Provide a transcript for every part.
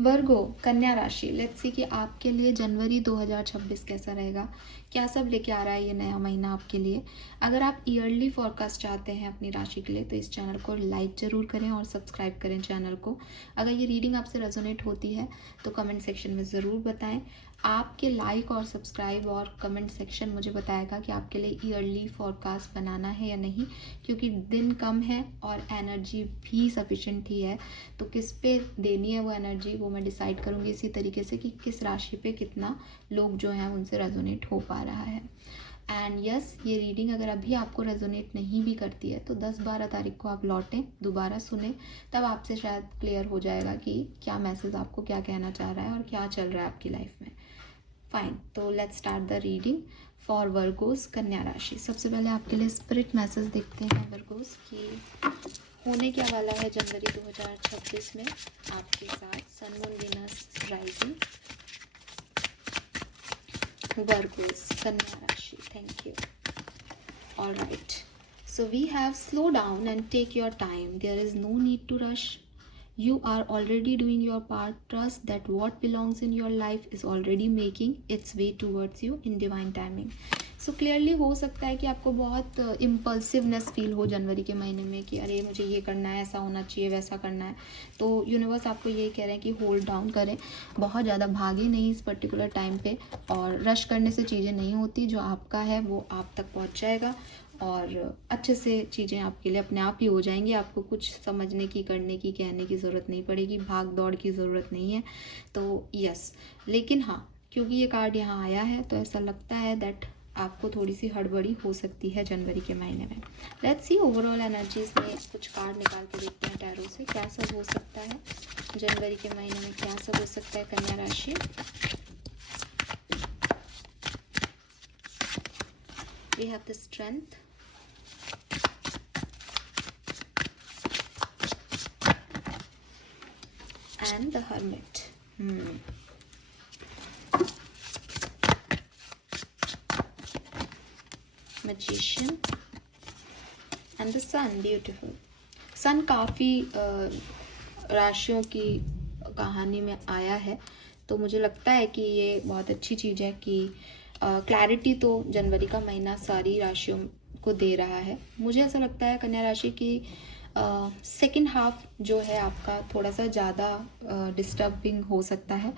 वर्गो कन्या राशि, let's see कि आपके लिए जनवरी 2026 कैसा रहेगा, क्या सब लेके आ रहा है ये नया महीना आपके लिए। अगर आप ईयरली फॉरकास्ट चाहते हैं अपनी राशि के लिए तो इस चैनल को लाइक ज़रूर करें और सब्सक्राइब करें चैनल को। अगर ये रीडिंग आपसे रेजोनेट होती है तो कमेंट सेक्शन में ज़रूर बताएं। आपके लाइक और सब्सक्राइब और कमेंट सेक्शन मुझे बताएगा कि आपके लिए ईयरली फॉरकास्ट बनाना है या नहीं, क्योंकि दिन कम है और एनर्जी भी सफिशेंट ही है। तो किस पे देनी है वो एनर्जी, वो मैं डिसाइड करूँगी इसी तरीके से कि किस राशि पे कितना लोग जो हैं उनसे रेजोनेट हो पा रहा है। एंड यस, ये रीडिंग अगर अभी आपको रेजोनेट नहीं भी करती है तो 10-12 तारीख को आप लौटें, दोबारा सुने, तब आपसे शायद क्लियर हो जाएगा कि क्या मैसेज आपको क्या कहना चाह रहा है और क्या चल रहा है आपकी लाइफ में। फाइन, तो let's start the reading for Virgo's कन्या राशि। सबसे पहले आपके लिए स्पिरिट मैसेज देखते हैं वर्गोस कि होने क्या वाला है जनवरी 2026 में आपके साथ। Sun moon Venus rising, Virgos कन्या राशि। Thank you. All right, so we have slow down and take your time. There is no need to rush. You are already doing your part. Trust that what belongs in your life is already making its way towards you in divine timing. So clearly हो सकता है कि आपको बहुत impulsiveness feel हो जनवरी के महीने में कि अरे मुझे ये करना है, ऐसा होना चाहिए, वैसा करना है। तो यूनिवर्स आपको यही कह रहे हैं कि होल्ड डाउन करें, बहुत ज़्यादा भागे नहीं इस पर्टिकुलर टाइम पे, और रश करने से चीज़ें नहीं होती। जो आपका है वो आप तक पहुंच जाएगा और अच्छे से चीज़ें आपके लिए अपने आप ही हो जाएंगी। आपको कुछ समझने की, करने की, कहने की ज़रूरत नहीं पड़ेगी, भाग दौड़ की ज़रूरत नहीं है। तो यस, लेकिन हाँ, क्योंकि ये कार्ड यहाँ आया है तो ऐसा लगता है दैट आपको थोड़ी सी हड़बड़ी हो सकती है जनवरी के महीने में। लेट्स सी ओवरऑल एनर्जीज में कुछ कार्ड निकाल के देखते हैं टैरो से, क्या सब हो सकता है जनवरी के महीने में, क्या सब हो सकता है कन्या राशि। We have the strength, and the hermit. Magician and the sun. Beautiful. sun काफ़ी राशियों की कहानी में आया है, तो मुझे लगता है कि ये बहुत अच्छी चीज़ है कि क्लैरिटी तो जनवरी का महीना सारी राशियों को दे रहा है। मुझे ऐसा लगता है कन्या राशि की सेकेंड हाफ जो है आपका थोड़ा सा ज़्यादा डिस्टर्बिंग हो सकता है।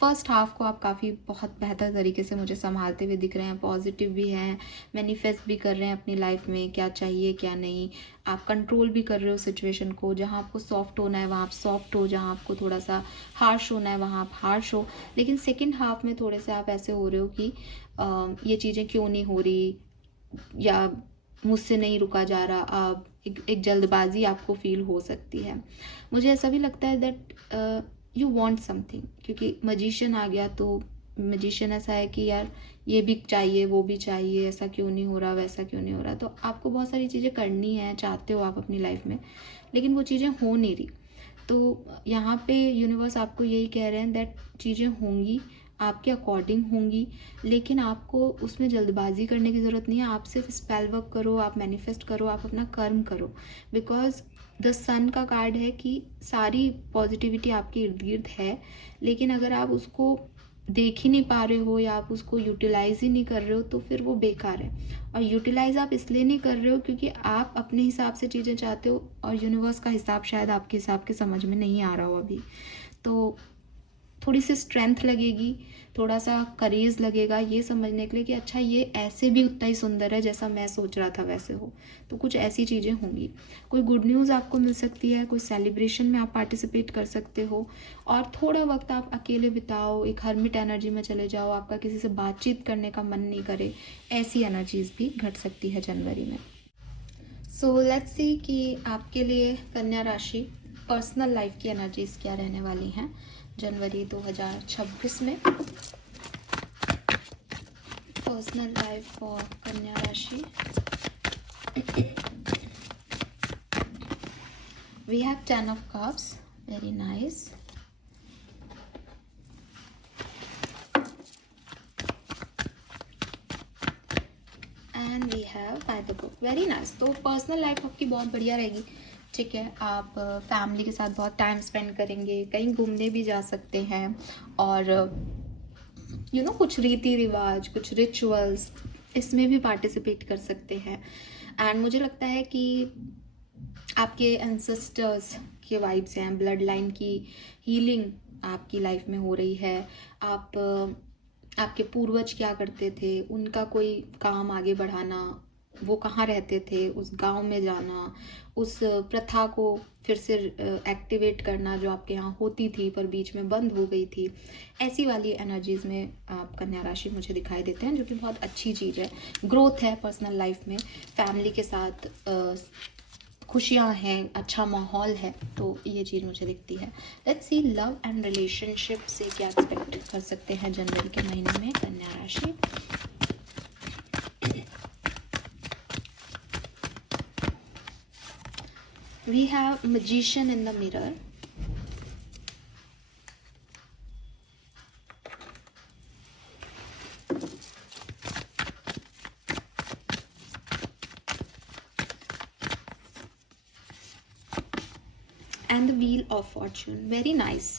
फर्स्ट हाफ को आप काफ़ी बहुत बेहतर तरीके से मुझे संभालते हुए दिख रहे हैं, पॉजिटिव भी हैं, मैनिफेस्ट भी कर रहे हैं अपनी लाइफ में क्या चाहिए क्या नहीं। आप कंट्रोल भी कर रहे हो सिचुएशन को, जहाँ आपको सॉफ्ट होना है वहाँ आप सॉफ्ट हो, जहाँ आपको थोड़ा सा हार्श होना है वहाँ आप हार्श हो। लेकिन सेकेंड हाफ में थोड़े से आप ऐसे हो रहे हो कि ये चीज़ें क्यों नहीं हो रही, या मुझसे नहीं रुका जा रहा। आप एक जल्दबाजी आपको फील हो सकती है। मुझे ऐसा भी लगता है दैट यू वांट समथिंग, क्योंकि मजिशियन आ गया तो मजिशियन ऐसा है कि यार ये भी चाहिए, वो भी चाहिए, ऐसा क्यों नहीं हो रहा, वैसा क्यों नहीं हो रहा। तो आपको बहुत सारी चीज़ें करनी है, चाहते हो आप अपनी लाइफ में, लेकिन वो चीज़ें हो नहीं रही। तो यहाँ पे यूनिवर्स आपको यही कह रहे हैं दैट चीज़ें होंगी, आपके अकॉर्डिंग होंगी, लेकिन आपको उसमें जल्दबाजी करने की ज़रूरत नहीं है। आप सिर्फ स्पेल वर्क करो, आप मैनिफेस्ट करो, आप अपना कर्म करो। बिकॉज द सन का कार्ड है कि सारी पॉजिटिविटी आपके इर्द गिर्द है, लेकिन अगर आप उसको देख ही नहीं पा रहे हो या आप उसको यूटिलाइज ही नहीं कर रहे हो तो फिर वो बेकार है। और यूटिलाइज आप इसलिए नहीं कर रहे हो क्योंकि आप अपने हिसाब से चीज़ें चाहते हो और यूनिवर्स का हिसाब शायद आपके हिसाब के समझ में नहीं आ रहा हो अभी। तो थोड़ी सी स्ट्रेंथ लगेगी, थोड़ा सा करेज लगेगा ये समझने के लिए कि अच्छा ये ऐसे भी उतना ही सुंदर है जैसा मैं सोच रहा था वैसे हो। तो कुछ ऐसी चीज़ें होंगी, कोई गुड न्यूज़ आपको मिल सकती है, कोई सेलिब्रेशन में आप पार्टिसिपेट कर सकते हो, और थोड़ा वक्त आप अकेले बिताओ, एक हर्मिट एनर्जी में चले जाओ, आपका किसी से बातचीत करने का मन नहीं करे, ऐसी एनर्जीज भी घट सकती है जनवरी में। सो लेट्स सी कि आपके लिए कन्या राशि पर्सनल लाइफ की एनर्जीज क्या रहने वाली हैं जनवरी 2026 में। पर्सनल लाइफ फॉर कन्या राशि। We have 10 of cups, very nice. And we have by the book, very nice. तो पर्सनल लाइफ आपकी बहुत बढ़िया रहेगी ठीक है, आप फैमिली के साथ बहुत टाइम स्पेंड करेंगे, कहीं घूमने भी जा सकते हैं, और कुछ रीति रिवाज, कुछ रिचुअल्स, इसमें भी पार्टिसिपेट कर सकते हैं। एंड मुझे लगता है कि आपके एंसेस्टर्स के वाइब्स हैं, ब्लड लाइन की हीलिंग आपकी लाइफ में हो रही है। आपके पूर्वज क्या करते थे, उनका कोई काम आगे बढ़ाना, वो कहाँ रहते थे उस गांव में जाना, उस प्रथा को फिर से एक्टिवेट करना जो आपके यहाँ होती थी पर बीच में बंद हो गई थी, ऐसी वाली एनर्जीज में आप कन्या राशि मुझे दिखाई देते हैं, जो कि बहुत अच्छी चीज़ है। ग्रोथ है पर्सनल लाइफ में, फैमिली के साथ खुशियाँ हैं, अच्छा माहौल है, तो ये चीज़ मुझे दिखती है। Let's see love and relationship से क्या एक्सपेक्ट कर सकते हैं जनवरी के महीने में कन्या राशि। We have magician in the mirror. And the wheel of fortune. Very nice.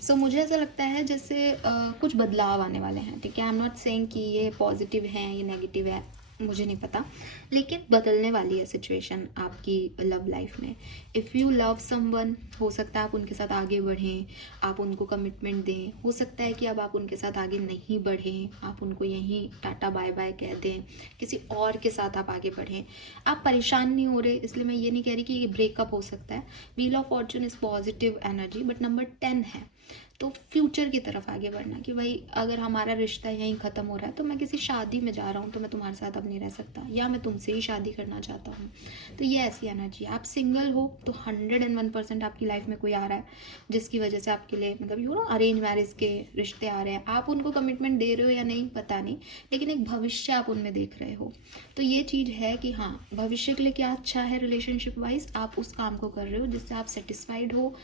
So मुझे ऐसा लगता है जैसे कुछ बदलाव आने वाले हैं, ठीक है। आई एम नॉट सेइंग कि ये पॉजिटिव है, ये नेगेटिव है, मुझे नहीं पता, लेकिन बदलने वाली है सिचुएशन आपकी लव लाइफ में। इफ़ यू लव समवन, हो सकता है आप उनके साथ आगे बढ़ें, आप उनको कमिटमेंट दें। हो सकता है कि अब आप उनके साथ आगे नहीं बढ़ें, आप उनको यहीं टाटा बाय बाय कह दें, किसी और के साथ आप आगे बढ़ें। आप परेशान नहीं हो रहे, इसलिए मैं ये नहीं कह रही कि ये ब्रेकअप हो सकता है। Wheel of Fortune is positive energy, but number 10 है, तो फ्यूचर की तरफ आगे बढ़ना कि भाई अगर हमारा रिश्ता यहीं ख़त्म हो रहा है तो मैं किसी शादी में जा रहा हूँ, तो मैं तुम्हारे साथ अब नहीं रह सकता, या मैं तुमसे ही शादी करना चाहता हूँ। तो ये ऐसी एनर्जी। आप सिंगल हो तो 101% आपकी लाइफ में कोई आ रहा है जिसकी वजह से आपके लिए मतलब अरेंज मैरिज के रिश्ते आ रहे हैं। आप उनको कमिटमेंट दे रहे हो या नहीं पता नहीं, लेकिन एक भविष्य आप उनमें देख रहे हो। तो ये चीज़ है कि हाँ, भविष्य के लिए क्या अच्छा है रिलेशनशिप वाइज, आप उस काम को कर रहे हो जिससे आप सेटिस्फाइड हो,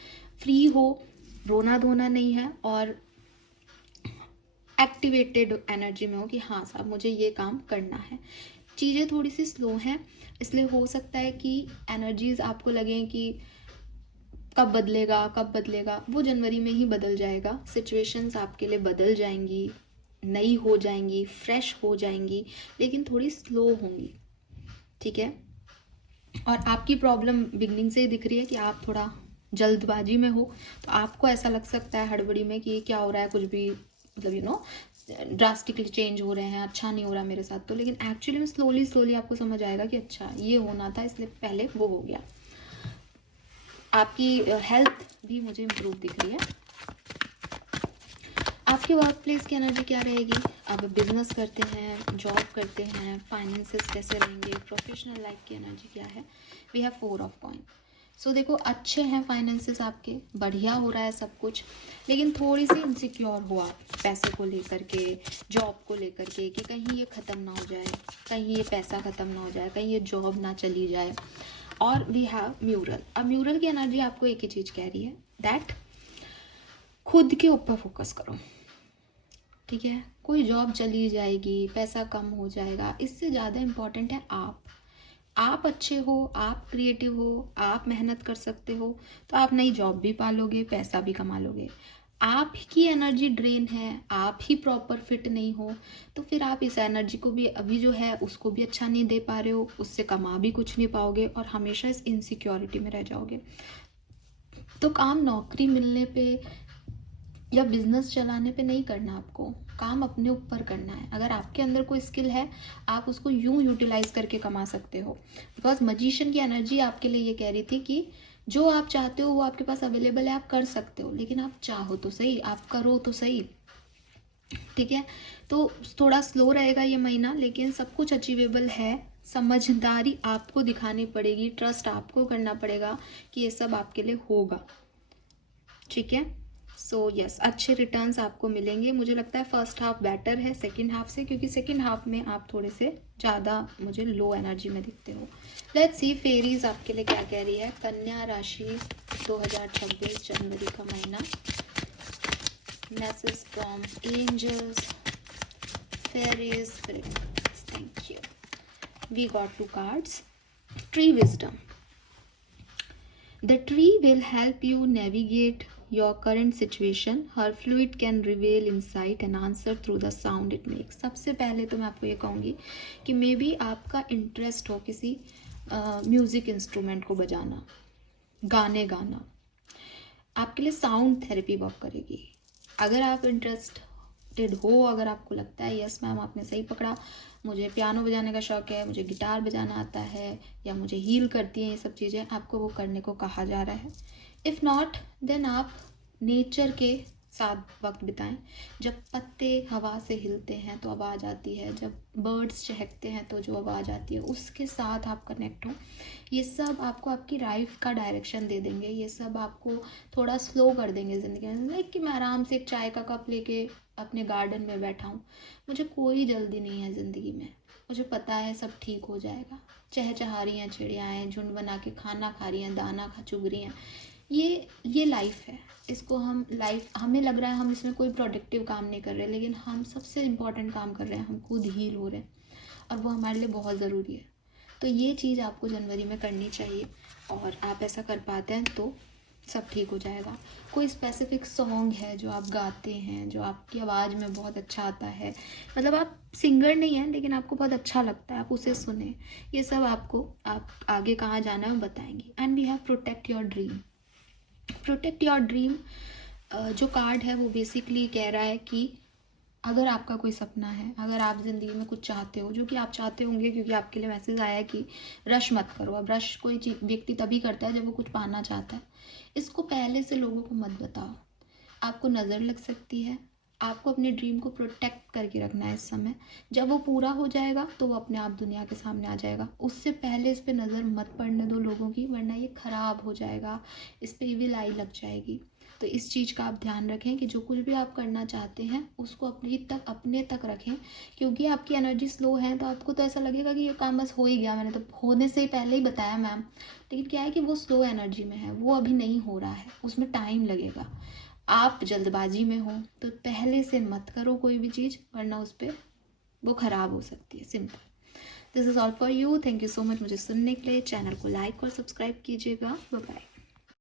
फ्री हो, रोना धोना नहीं है, और एक्टिवेटेड एनर्जी में हो कि हाँ साहब मुझे ये काम करना है। चीज़ें थोड़ी सी स्लो हैं, इसलिए हो सकता है कि एनर्जीज आपको लगें कि कब बदलेगा, वो जनवरी में ही बदल जाएगा। सिचुएशंस आपके लिए बदल जाएंगी, नई हो जाएंगी, फ्रेश हो जाएंगी, लेकिन थोड़ी स्लो होंगी, ठीक है। और आपकी प्रॉब्लम बिगनिंग से ही दिख रही है कि आप थोड़ा जल्दबाजी में हो, तो आपको ऐसा लग सकता है हड़बड़ी में कि क्या हो रहा है, कुछ भी मतलब ड्रास्टिकली चेंज हो रहे हैं, अच्छा नहीं हो रहा मेरे साथ, तो लेकिन एक्चुअली में स्लोली आपको समझ आएगा कि अच्छा ये होना था, इसलिए पहले वो हो गया। आपकी हेल्थ भी मुझे इम्प्रूव दिख रही है। आपके वर्क प्लेस की एनर्जी क्या रहेगी, आप बिजनेस करते हैं, जॉब करते हैं, फाइनेंसेस कैसे रहेंगे, प्रोफेशनल लाइफ की एनर्जी क्या है। We have 4 of coin. So देखो अच्छे हैं फाइनेंसेस आपके, बढ़िया हो रहा है सब कुछ, लेकिन थोड़ी सी इनसिक्योर हो आप पैसे को लेकर के, जॉब को लेकर के, कि कहीं ये ख़त्म ना हो जाए, कहीं ये पैसा ख़त्म ना हो जाए, कहीं ये जॉब ना चली जाए। और वी हैव म्यूरल। अब म्यूरल की एनर्जी आपको एक ही चीज़ कह रही है, दैट खुद के ऊपर फोकस करो, ठीक है। कोई जॉब चली जाएगी, पैसा कम हो जाएगा, इससे ज़्यादा इम्पॉर्टेंट है आप अच्छे हो, आप क्रिएटिव हो, आप मेहनत कर सकते हो, तो आप नई जॉब भी पालोगे, पैसा भी कमा लोगे। आप की एनर्जी ड्रेन है, आप ही प्रॉपर फिट नहीं हो, तो फिर आप इस एनर्जी को भी अभी जो है उसको भी अच्छा नहीं दे पा रहे हो, उससे कमा भी कुछ नहीं पाओगे, और हमेशा इस इनसिक्योरिटी में रह जाओगे। तो काम नौकरी मिलने पे या बिजनेस चलाने पे नहीं करना, आपको काम अपने ऊपर करना है। अगर आपके अंदर कोई स्किल है, आप उसको यूं यूटिलाइज करके कमा सकते हो। बिकॉज मजिशियन की एनर्जी आपके लिए ये कह रही थी कि जो आप चाहते हो वो आपके पास अवेलेबल है, आप कर सकते हो, लेकिन आप चाहो तो सही, आप करो तो सही, ठीक है। तो थोड़ा स्लो रहेगा ये महीना, लेकिन सब कुछ अचीवेबल है। समझदारी आपको दिखानी पड़ेगी, ट्रस्ट आपको करना पड़ेगा कि ये सब आपके लिए होगा, ठीक है। सो यस, अच्छे रिटर्न्स आपको मिलेंगे। मुझे लगता है फर्स्ट हाफ बेटर है सेकंड हाफ से, क्योंकि सेकंड हाफ में आप थोड़े से ज़्यादा मुझे लो एनर्जी में दिखते हो। लेट्स सी फेरीज आपके लिए क्या कह रही है। कन्या राशि 2026 जनवरी का महीना, message from angels, fairies, spirits. Thank you. We got 2 cards. Tree wisdom. The tree will help you navigate your current situation. Her fluid can reveal insight and answer through the sound it makes. सबसे पहले तो मैं आपको ये कहूँगी कि may be आपका interest हो किसी म्यूज़िक इंस्ट्रूमेंट को बजाना, गाने गाना, आपके लिए साउंड थेरेपी वर्क करेगी. अगर आप इंटरेस्टेड हो, अगर आपको लगता है यस मैम आपने सही पकड़ा, मुझे पियानो बजाने का शौक़ है, मुझे गिटार बजाना आता है, या मुझे हील करती हैं ये सब चीज़ें, आपको वो करने को कहा जा रहा है. इफ़ नॉट देन आप नेचर के साथ वक्त बिताएं. जब पत्ते हवा से हिलते हैं तो आवाज़ आती है, जब बर्ड्स चहकते हैं तो जो आवाज़ आती है उसके साथ आप कनेक्ट हो. ये सब आपको आपकी लाइफ का डायरेक्शन दे देंगे. ये सब आपको थोड़ा स्लो कर देंगे ज़िंदगी में. लाइक कि मैं आराम से एक चाय का कप लेके अपने गार्डन में बैठा हूँ, मुझे कोई जल्दी नहीं है ज़िंदगी में, मुझे पता है सब ठीक हो जाएगा. चहचहा रही हैं चिड़ियाएँ, झुंड बना के खाना खा रही हैं, दाना चुग रही हैं. ये लाइफ है. इसको हम लाइफ, हमें लग रहा है हम इसमें कोई प्रोडक्टिव काम नहीं कर रहे, लेकिन हम सबसे इम्पॉर्टेंट काम कर रहे हैं. हम खुद हील हो रहे हैं और वो हमारे लिए बहुत ज़रूरी है. तो ये चीज़ आपको जनवरी में करनी चाहिए और आप ऐसा कर पाते हैं तो सब ठीक हो जाएगा. कोई स्पेसिफिक सॉन्ग है जो आप गाते हैं, जो आपकी आवाज़ में बहुत अच्छा आता है, मतलब आप सिंगर नहीं हैं लेकिन आपको बहुत अच्छा लगता है, आप उसे सुने. ये सब आपको आप आगे कहाँ जाना है वो बताएंगी. And we have protect your dream. Protect your dream जो कार्ड है वो बेसिकली कह रहा है कि अगर आपका कोई सपना है, अगर आप ज़िंदगी में कुछ चाहते हो, जो कि आप चाहते होंगे क्योंकि आपके लिए मैसेज आया है कि रश मत करो. अब रश कोई व्यक्ति तभी करता है जब वो कुछ पाना चाहता है. इसको पहले से लोगों को मत बताओ. आपको नज़र लग सकती है, आपको अपने ड्रीम को प्रोटेक्ट करके रखना है इस समय. जब वो पूरा हो जाएगा तो वो अपने आप दुनिया के सामने आ जाएगा. उससे पहले इस पर नज़र मत पड़ने दो लोगों की, वरना ये ख़राब हो जाएगा, इस पर इविल आई लग जाएगी. तो इस चीज़ का आप ध्यान रखें कि जो कुछ भी आप करना चाहते हैं उसको अपने तक रखें. क्योंकि आपकी एनर्जी स्लो है तो आपको तो ऐसा लगेगा कि ये काम बस हो ही गया, मैंने तो होने से ही पहले ही बताया मैम. लेकिन क्या है कि वो स्लो एनर्जी में है, वो अभी नहीं हो रहा है, उसमें टाइम लगेगा. आप जल्दबाजी में हो तो पहले से मत करो कोई भी चीज़, वरना उस पर वो ख़राब हो सकती है. Simple. This is all for you. Thank you so much मुझे सुनने के लिए. चैनल को लाइक और सब्सक्राइब कीजिएगा. Bye bye.